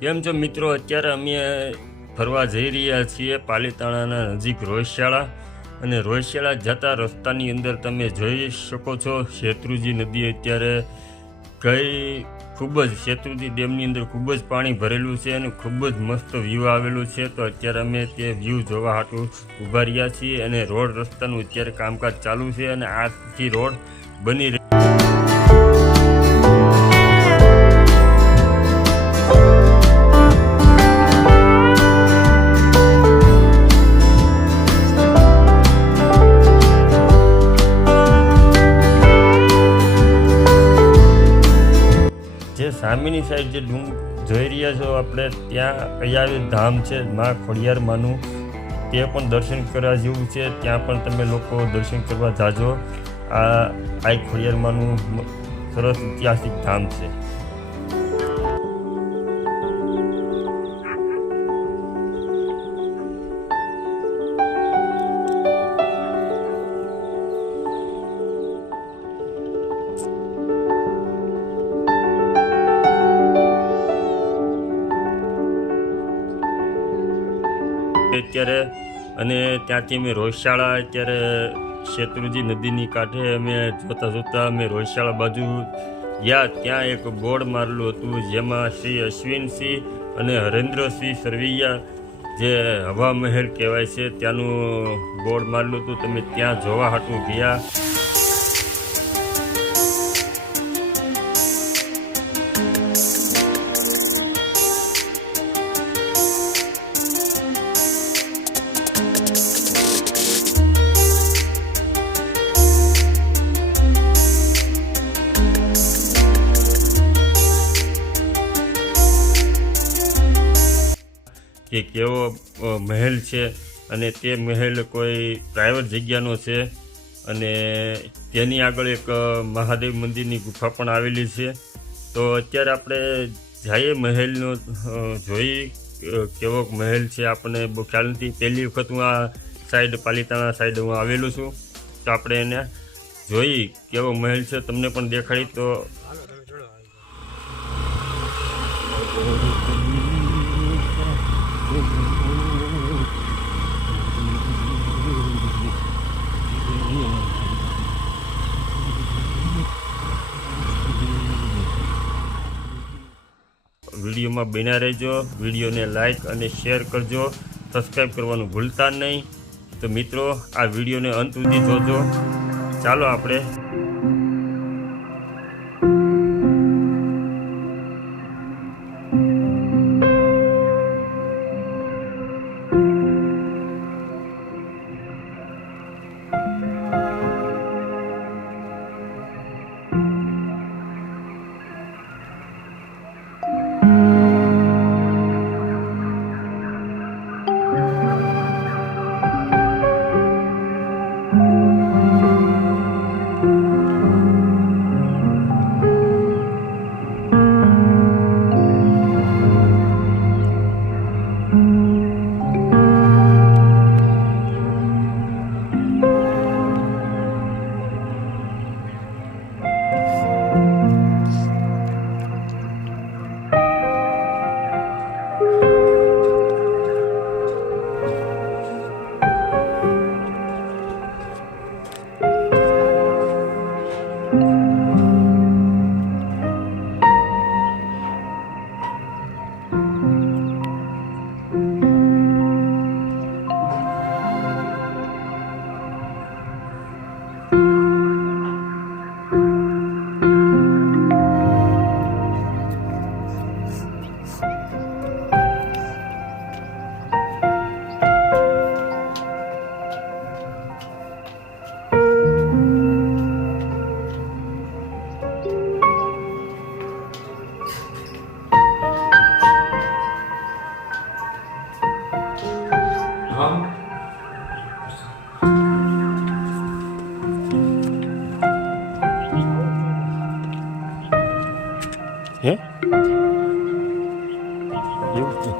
કેમ છો મિત્રો? અત્યારે અમે ફરવા જઈ રહ્યા છીએ પાલીતાણાના નજીક રોહિશાળા, અને રોહિશાળા જતા રસ્તાની અંદર તમે જોઈ શકો છો શેત્રુંજી નદી અત્યારે ખૂબ જ શેત્રુંજી ડેમની અંદર ખૂબ જ પાણી ભરેલું છે અને ખૂબ જ મસ્ત વ્યૂ આવેલું છે. તો અત્યારે અમે તે વ્યૂ જોવા હાટું ઊભા રહ્યા છીએ અને રોડ રસ્તાનું અત્યારે કામકાજ ચાલુ છે અને આજથી રોડ બની જે સામેની સાઈડ જે જોઈ રહ્યા છો આપણે, ત્યાં અયાવી ધામ છે માં ખોડિયાર માનું, તે પણ દર્શન કરવા જેવું છે. ત્યાં પણ તમે લોકો દર્શન કરવા જાજો. આ ખોડિયાર માનું સરસ ઐતિહાસિક ધામ છે. અત્યારે અને ત્યાંથી અમે રોહિશાળા, અત્યારે શેત્રુંજી નદીની કાંઠે અમે જોતા અમે રોહિશાળા બાજુ ગયા. ત્યાં એક બોર્ડ મારેલું હતું જેમાં શ્રી અશ્વિનસિંહ અને હરેન્દ્રસિંહ સરવૈયા, જે હવા મહેલ કહેવાય છે, ત્યાંનું બોર્ડ મારેલું હતું. તમે ત્યાં જોવા હાટું ગયા. કે કેવો મહેલ છે, અને તે મહેલ કોઈ પ્રાઇવેટ જગ્યાનો છે, અને તેની આગળ એક મહાદેવ મંદિરની ગુફા પણ આવેલી છે. તો અત્યારે આપણે જઈએ મહેલનો જોઈ કેવો મહેલ છે. આપણને બહુ ખ્યાલ નથી, પહેલી વખત હું આ સાઈડ પાલીતાણા સાઈડ હું આવેલું છું. તો આપણે એને જોઈ કેવો મહેલ છે, તમને પણ દેખાડી. તો વિડીયોમાં બન્યા રહેજો. વિડીયોને લાઈક અને શેર કરજો. સબસ્ક્રાઈબ કરવાનું ભૂલતા નહીં. તો મિત્રો, આ વિડીયોને અંત સુધી જોજો. ચાલો આપણે એવું છે.